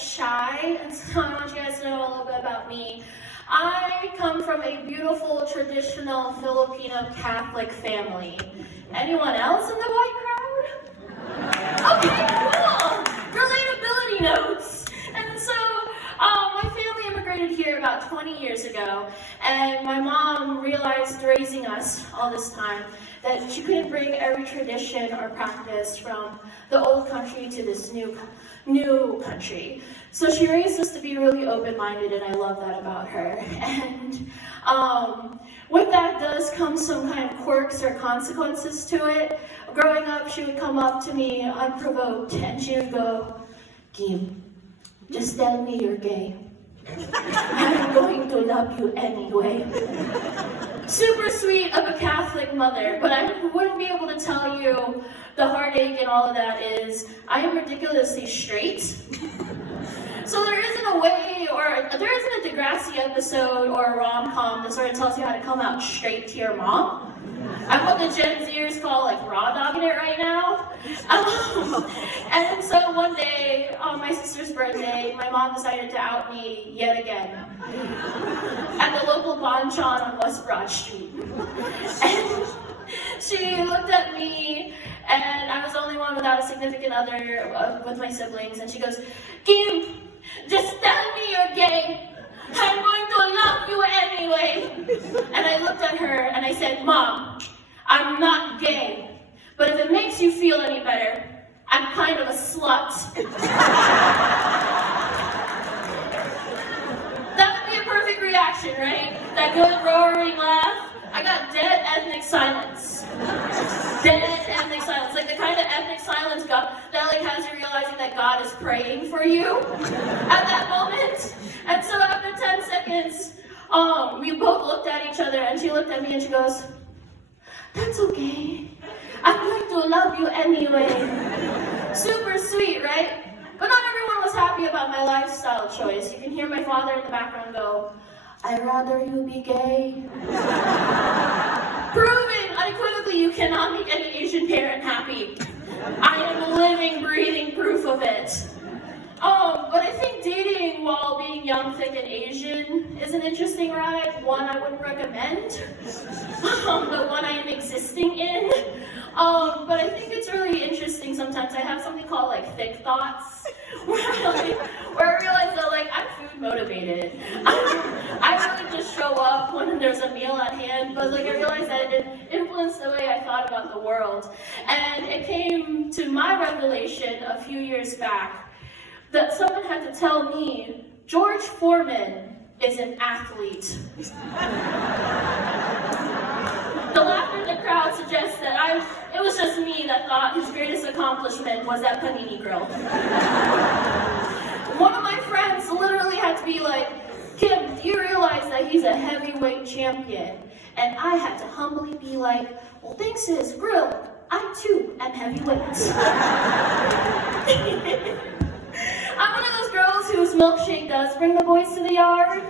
shy, and so I want you guys to know a little bit about me. I come from a beautiful, traditional Filipino Catholic family. Anyone else in the white crowd? Okay, cool. Relatability notes. And so, my family immigrated here about 20 years ago, and my mom realized raising us all this time that she couldn't bring every tradition or practice from the old country to this new country. So she raised us to be really open-minded, and I love that about her. And with that does come some kind of quirks or consequences to it. Growing up, she would come up to me unprovoked, and she would go, "Kim, just tell me you're gay. I'm going to love you anyway." Super sweet of a Catholic mother, but I wouldn't be able to tell you the heartache and all of that is, I am ridiculously straight. So there isn't a way, or there isn't a Degrassi episode or a rom-com that sort of tells you how to come out straight to your mom. I'm what the Gen Zers call like raw dogging it right now. And so one day, on my sister's birthday, my mom decided to out me yet again at the local Bonchon on West Broad Street. And she looked at me, and I was the only one without a significant other with my siblings, and she goes, "Kim, just tell me you're gay. I'm going to love you anyway." And I looked at her and I said, "Mom, I'm not gay, but if it makes you feel any better, I'm kind of a slut." That would be a perfect reaction, right? That good roaring laugh. I got dead ethnic silence. Dead ethnic silence. Like the kind of ethnic silence that like has you realizing that God is praying for you at that moment. And so after 10 seconds, we both looked at each other, and she looked at me and she goes, "That's okay. I'm going to love you anyway." Super sweet, right? But not everyone was happy about my lifestyle choice. You can hear my father in the background go, "I'd rather you be gay." Proving unequivocally you cannot make any Asian parent happy. I am living, breathing proof of it. But I think dating while being young, thick, and Asian is an interesting ride. One I wouldn't recommend, but one I am existing in. But I think it's really interesting sometimes. I have something called like thick thoughts, where I realize that like I'm food motivated. I really just show up when there's a meal at hand, but like I realized that it influenced the way I thought about the world. And it came to my revelation a few years back that someone had to tell me, George Foreman is an athlete. The laughter in the crowd suggests that it was just me that thought his greatest accomplishment was that panini grill. One of my friends literally had to be like, "Kim, do you realize that he's a heavyweight champion?" And I had to humbly be like, "Well, thanks to his grill, I too am heavyweight." I'm one of those girls whose milkshake does bring the boys to the yard.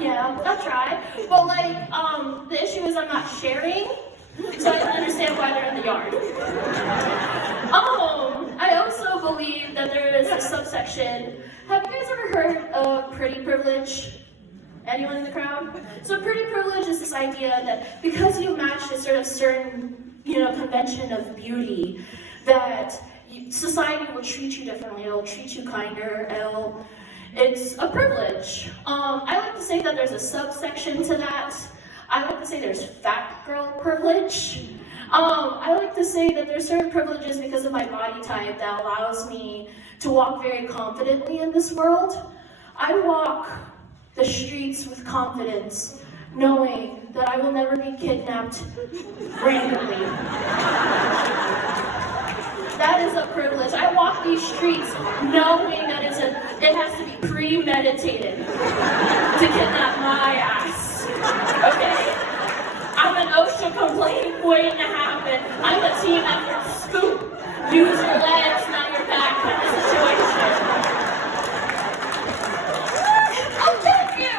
Yeah, I'll try. But like, the issue is I'm not sharing, so I don't understand why they're in the yard. I also believe that there is a subsection. Have you guys ever heard of pretty privilege? Anyone in the crowd? So pretty privilege is this idea that because you match a sort of certain, convention of beauty, that society will treat you differently. It'll treat you kinder. It's a privilege. I like to say that there's a subsection to that. I like to say there's fat girl privilege. I like to say that there's certain privileges because of my body type that allows me to walk very confidently in this world. I walk the streets with confidence, knowing that I will never be kidnapped randomly. That is a privilege. I walk these streets knowing that it has to be premeditated to kidnap my ass. Okay? I'm an OSHA complaint waiting to happen. I'm a team effort scoop. Use your legs, not your back kind of situation. Oh, thank you!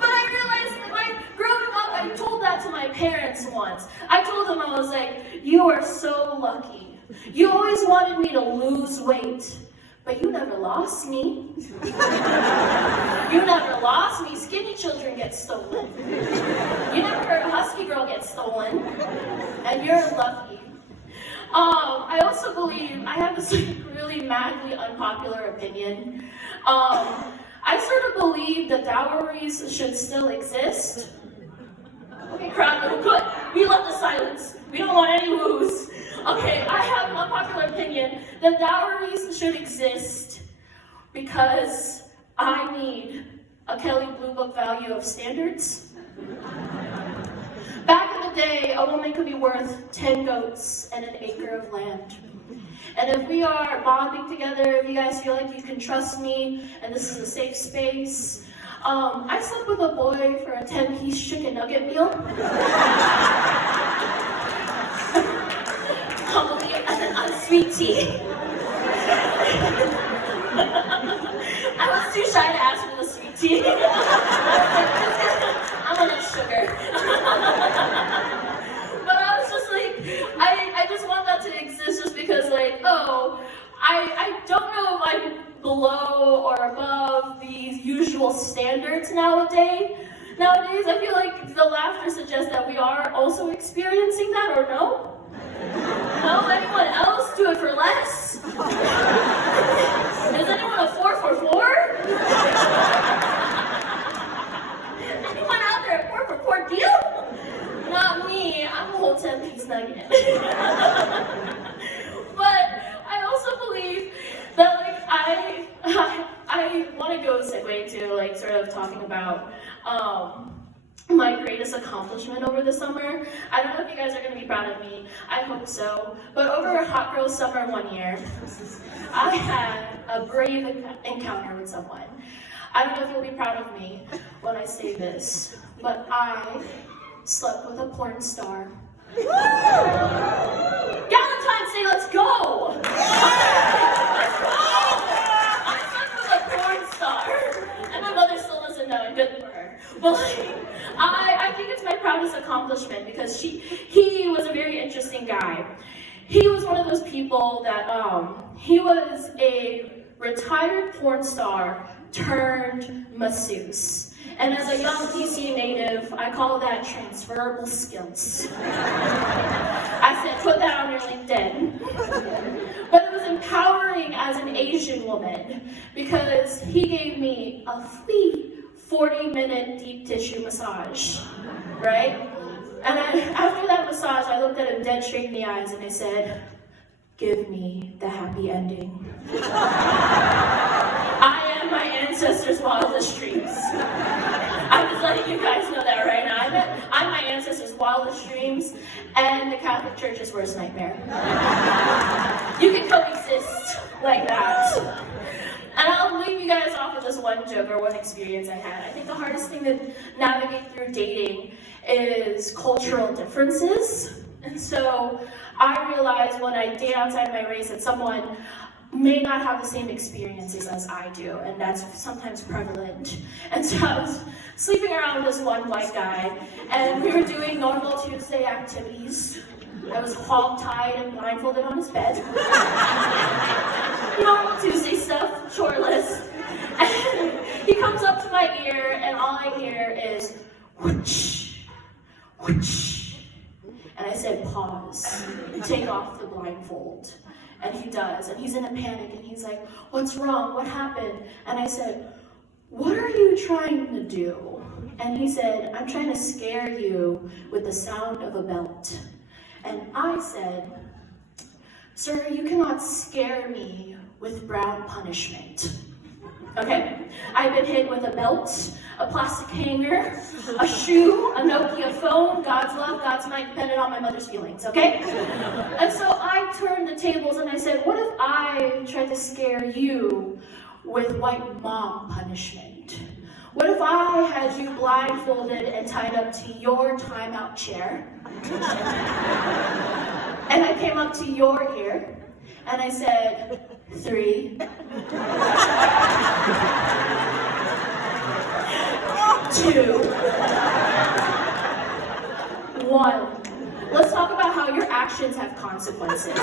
But I realized that growing up, I told that to my parents once. I told them, I was like, "You are so lucky You always wanted me to lose weight, but you never lost me. You never lost me. Skinny children get stolen. You never heard a husky girl get stolen. And you're lucky. I also believe, I have this really madly unpopular opinion. I sort of believe that dowries should still exist. Okay, crowd, good. We love the silence. We don't want any woos. Okay, I have an unpopular opinion that dowries should exist because I need a Kelly Blue Book value of standards. Back in the day, a woman could be worth 10 goats and an acre of land. And if we are bonding together, if you guys feel like you can trust me and this is a safe space, I slept with a boy for a 10-piece chicken nugget meal. And sweet tea. I was too shy to ask for the sweet tea. I'm on sugar. But I was just like, I just want that to exist just because, like, I don't know if I'm below or above these usual standards nowadays. I feel like the laughter suggests that we are also experiencing that, or no? No? Anyone else do it for less? Is anyone a 444? Anyone out there a 444 deal? Not me. I'm a whole 10-piece nugget. But I also believe that, like, I want to go segue into, like, sort of talking about my greatest accomplishment over the summer. I don't know if you guys are going to be proud of me. I hope so. But over a hot girl summer one year, I had a brave encounter with someone. I don't know if you'll be proud of me when I say this, but I slept with a porn star. Valentine's Day, let's go! Let's go! I slept with a porn star. And my mother still doesn't know, and good for her. But like, I think it's my proudest accomplishment because he was a very interesting guy. He was one of those people that, he was a retired porn star turned masseuse. And as a young DC native, I call that transferable skills. I said, put that on your LinkedIn. But it was empowering as an Asian woman because he gave me a free 40-minute deep tissue massage, right? And after that massage, I looked at him dead straight in the eyes and I said, give me the happy ending. I am my ancestors' wildest dreams. I'm just letting you guys know that right now. I'm my ancestors' wildest dreams and the Catholic Church's worst nightmare. You can coexist like that. And I'll leave you guys off with this one joke or one experience I had. I think the hardest thing to navigate through dating is cultural differences. And so I realized when I date outside my race that someone may not have the same experiences as I do, and that's sometimes prevalent. And so I was sleeping around with this one white guy, and we were doing normal Tuesday activities. I was hog-tied and blindfolded on his bed. Normal Tuesday stuff, short list. And he comes up to my ear, and all I hear is, whoosh, whoosh. And I said, pause, take off the blindfold. And he does, and he's in a panic, and he's like, what's wrong, what happened? And I said, what are you trying to do? And he said, I'm trying to scare you with the sound of a belt. And I said, sir, you cannot scare me with brown punishment. Okay, I've been hit with a belt, a plastic hanger, a shoe, a Nokia phone, God's love, God's might depended on my mother's feelings, okay? And so I turned the tables and I said, what if I tried to scare you with white mom punishment? What if I had you blindfolded and tied up to your timeout chair? And I came up to your ear and I said, 3, 2, 1. Let's talk about how your actions have consequences.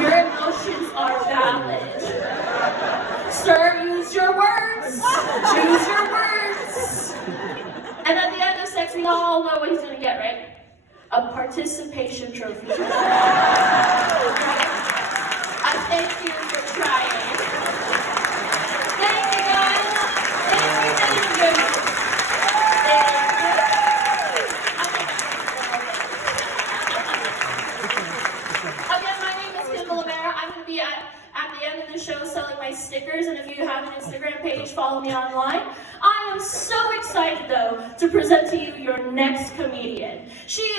Your emotions are valid. Sir, use your words. Choose your words. And at the end of sex, we all know what he's going to get, right? A participation trophy. I thank you for trying. Thank you, guys. Thank you. Again, my name is Villamera. I'm going to be at the end of the show selling my stickers, and if you have an Instagram page, follow me online. I am so excited, though, to present to you your next comedian. She